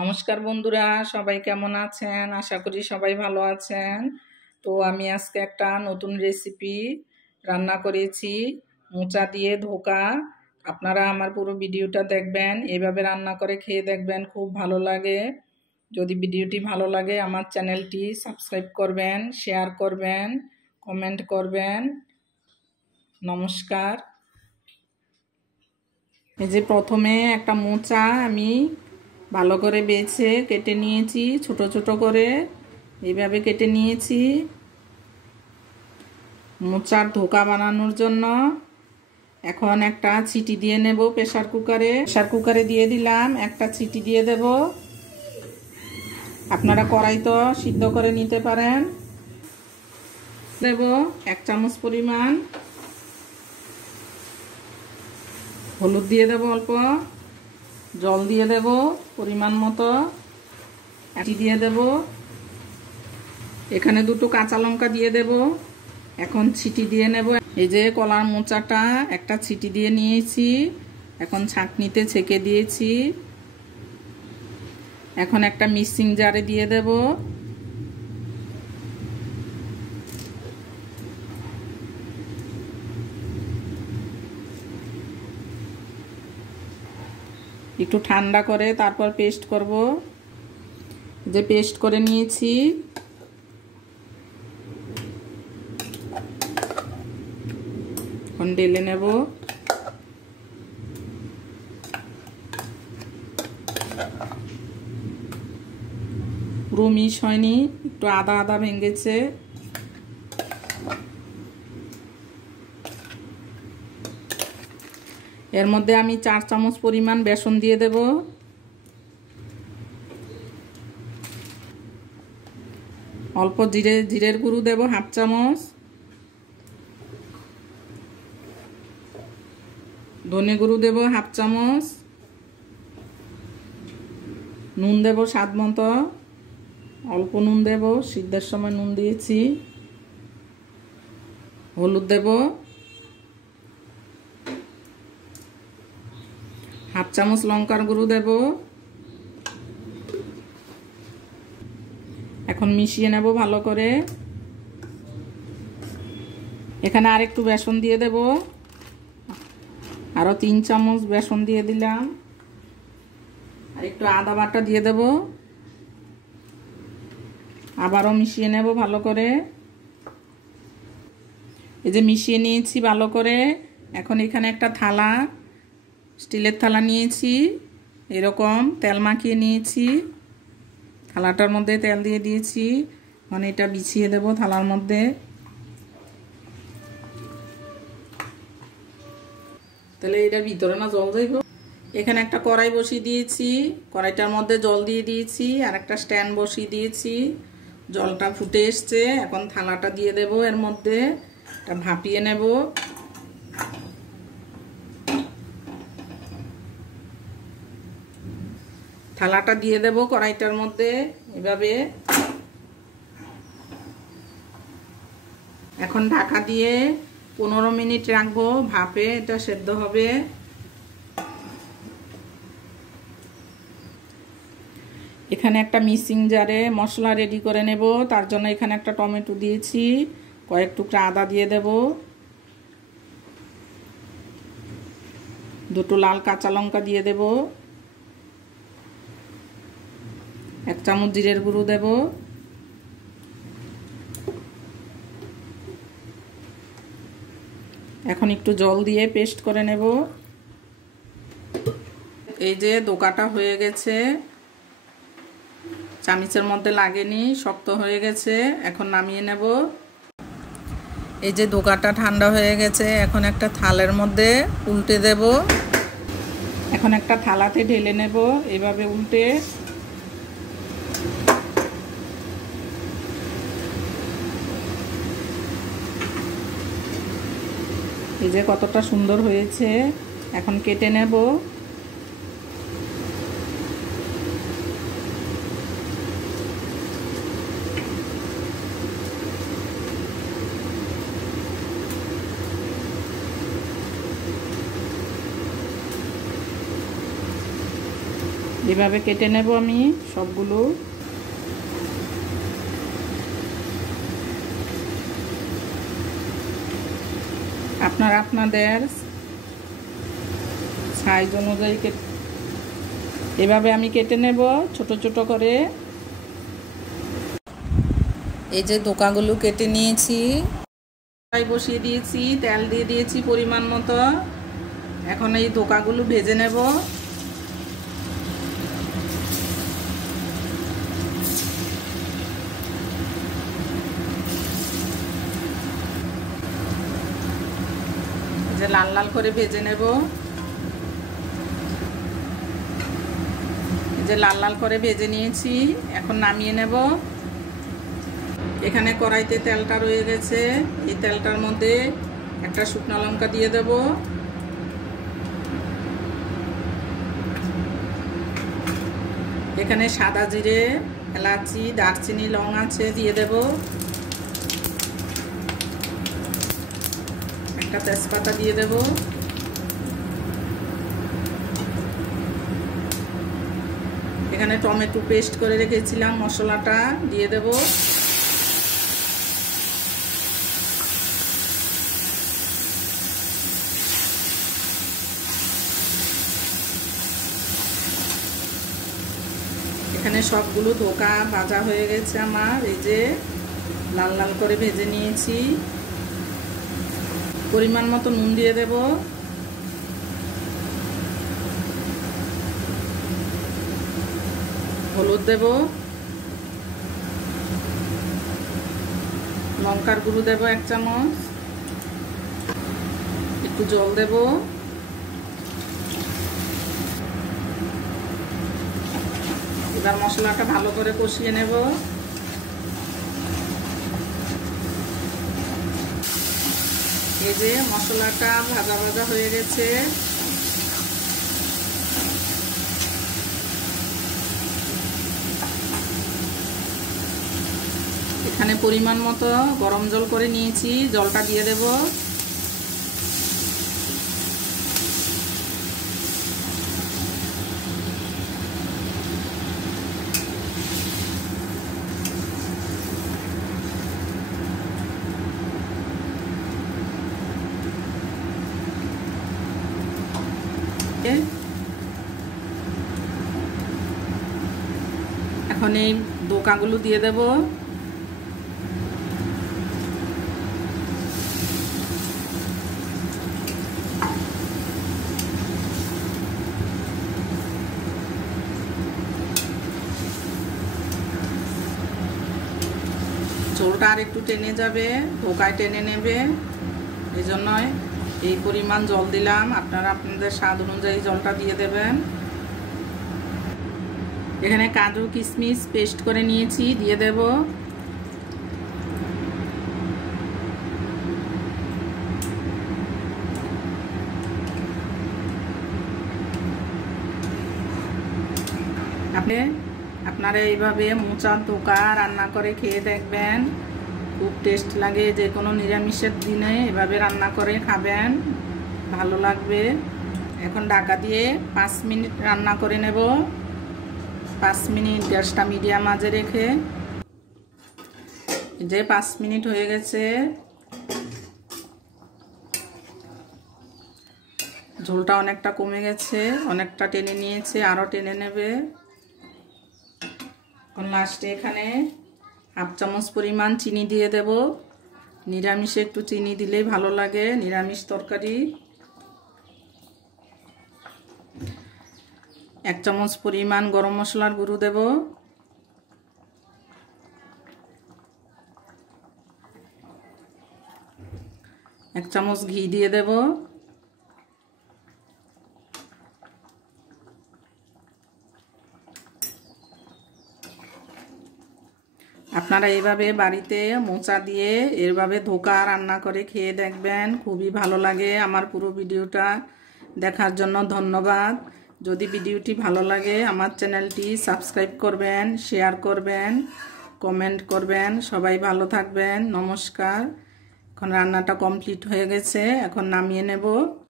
নমস্কার বন্ধুরা, সবাই কেমন আছেন? আশা করি সবাই ভালো আছেন। তো আমি আজকে একটা নতুন রেসিপি রান্না করেছি, মোচা দিয়ে ধোকা। আপনারা আমার পুরো ভিডিওটা দেখবেন, এভাবে রান্না করে খেয়ে দেখবেন, খুব ভালো লাগে। যদি ভিডিওটি ভালো লাগে আমার চ্যানেলটি সাবস্ক্রাইব করবেন, শেয়ার করবেন, কমেন্ট করবেন। নমস্কার। এই যে প্রথমে একটা মোচা আমি ভালো করে বেছে কেটে নিয়েছি, ছোট ছোট করে এইভাবে কেটে নিয়েছি মোচার ধোকা বানানোর জন্য। এখন একটা সিটি দিয়ে নেব প্রেসার কুকারে দিয়ে দিলাম, একটা সিটি দিয়ে দেব। আপনারা কড়াই তো সিদ্ধ করে নিতে পারেন। দেব 1 চামচ পরিমাণ হলুদ, দিয়ে দেব অল্প, জল দিয়ে দেব পরিমাণ মতো, দিয়ে দেব। এখানে 2টো কাঁচা লঙ্কা দিয়ে দেব। এখন ছিটি দিয়ে নেব। এই যে কলার মোচাটা একটা ছিটি দিয়ে নিয়েছি, এখন ছাঁকনিতে ছেঁকে দিয়েছি। এখন একটা মিক্সিং জারে দিয়ে দেব। একটু ঠান্ডা করে তারপর পেস্ট করব। যে পেস্ট করে নিয়েছি, এখন ঢেলে নেব। পুরো মিশ হয়নি, একটু আদা আদা ভেঙেছে। এর মধ্যে আমি 4 চামচ পরিমাণ বেসন দিয়ে দেব। অল্প জিরের গুঁড়ো দেব 1/2 চামচ, ধনে গুঁড়ো দেব 1/2 চামচ, নুন দেব স্বাদ মতো, অল্প নুন দেব, সিদ্ধের সময় নুন দিয়েছি। হলুদ দেব 1/2 চামচ, লঙ্কার গুঁড়ো দেব। এখন মিশিয়ে নেব ভালো করে। এখানে আরেকটু বেসন দিয়ে দেব, আরো 3 চামচ বেসন দিয়ে দিলাম। আর একটু আদা বাটা দিয়ে দেব। আবারও মিশিয়ে নেব ভালো করে। এই যে মিশিয়ে নিয়েছি ভালো করে। এখন এখানে একটা থালা, স্টিলের থালা নিয়েছি, এরকম তেল মাখিয়ে নিয়েছি। থালাটার মধ্যে তেল দিয়ে দিয়েছি, মানে এটা বিছিয়ে দেব থালার মধ্যে। তাহলে এটার ভিতরে না জল যাইব। এখানে একটা কড়াই বসিয়ে দিয়েছি, কড়াইটার মধ্যে জল দিয়ে দিয়েছি, আর একটা স্ট্যান্ড বসিয়ে দিয়েছি। জলটা ফুটে এসছে, এখন থালাটা দিয়ে দেব এর মধ্যে, এটা ভাপিয়ে নেব। থালাটা দিয়ে দেব কড়াইটার মধ্যে এভাবে। এখন ঢাকা দিয়ে 15 মিনিট রাখবো ভাপে, এটা সেদ্ধ হবে। এখানে একটা মিক্সিং জারে মশলা রেডি করে নেব। তার জন্য এখানে একটা টমেটো দিয়েছি, কয়েক টুকরা আদা দিয়ে দেব, 2টো লাল কাঁচা লঙ্কা দিয়ে দেব, 1 চামচ জিরের গুঁড়ো দেব। এখন একটু জল দিয়ে পেস্ট করে নেব। এই যে ধোকাটা হয়ে গেছে, চামচের মধ্যে লাগেনি, শক্ত হয়ে গেছে। এখন নামিয়ে নেব। এই যে ধোকাটা ঠান্ডা হয়ে গেছে, এখন একটা থালের মধ্যে উল্টে দেব। এখন একটা থালাতে ঢেলে নেব এভাবে উল্টে। এই যে কতটা সুন্দর হয়েছে, এখন কেটে নেব। এভাবে কেটে নেব আমি সবগুলো। আপনারা আপনাদের সাইজ অনুযায়ী এভাবে আমি কেটে নেব ছোট ছোট করে। এই যে দোকাগুলো কেটে নিয়েছি, বসিয়ে দিয়েছি, তেল দিয়ে দিয়েছি পরিমাণ মতো। এখন এই দোকাগুলো ভেজে নেব। যে লাল লাল করে ভেজে নেব। যে লাল লাল করে ভেজে নিয়েছি, এখন নামিয়ে নেব। এখানে কড়াইতে তেলটা রয়ে গেছে, এই তেলটার মধ্যে একটা শুকনো লঙ্কা দিয়ে দেব। এখানে সাদা জিরে, এলাচি, দারচিনি, লং আছে দিয়ে দেব। একটা তেজপাতা দিয়ে দেব। এখানে টমেটো পেস্ট করে রেখেছিলাম, মশলাটা দিয়ে দেব। এখানে সবগুলো ধোকা ভাজা হয়ে গেছে আমার। এই যে লাল লাল করে ভেজে নিয়েছি। পরিমাণ মতো নুন দিয়ে দেব। হলুদ দেব, লঙ্কার গুঁড়ো দেব 1 চামচ, একটু জল দেব। এবার মশলাটা ভালো করে কষিয়ে নেব। এই যে মশলাটা ভাজা ভাজা হয়ে গেছে। এখানে পরিমাণ মতো গরম জল করে নিয়েছি, জলটা দিয়ে দেব। এখন এই দোকাগুলো দিয়ে দেব। ঝোলটা আর একটু টেনে যাবে, ধোকায় টেনে নেবে, এই জন্যই এই পরিমাণ জল দিলাম। আপনারা আপনাদের স্বাদ অনুযায়ী জলটা দিয়ে দেবেন। এখানে কাজু কিশমিশ পেস্ট করে নিয়েছি, দিয়ে দেব। আপনারা এইভাবে মোচার ধোকা রান্না করে খেয়ে দেখবেন, খুব টেস্ট লাগে। যে কোনো নিরামিষের দিনে এভাবে রান্না করে খাবেন, ভালো লাগবে। এখন ঢাকা দিয়ে 5 মিনিট রান্না করে নেব। 5 মিনিট গ্যাসটা মিডিয়াম আঁচে রেখে। যে 5 মিনিট হয়ে গেছে, ঝোলটা অনেকটা কমে গেছে, অনেকটা টেনে নিয়েছে, আরও টেনে নেবে। এখন লাস্টে এখানে 1/2 চামচ পরিমাণ চিনি দিয়ে দেব। নিরামিষে একটু চিনি দিলেই ভালো লাগে, নিরামিষ তরকারি। 1 চামচ পরিমাণ গরম মশলার গুঁড়ো দেব। এক চামচ ঘি দিয়ে দেব। আপনারা এইভাবে বাড়িতে মোচা দিয়ে এভাবে ধোকা রান্না করে খেয়ে দেখবেন, খুবই ভালো লাগে। আমার পুরো ভিডিওটা দেখার জন্য ধন্যবাদ। যদি ভিডিওটি ভালো লাগে আমার চ্যানেলটি সাবস্ক্রাইব করবেন, শেয়ার করবেন, কমেন্ট করবেন। সবাই ভালো থাকবেন, নমস্কার। এখন রান্নাটা কমপ্লিট হয়ে গেছে, এখন নামিয়ে নেব।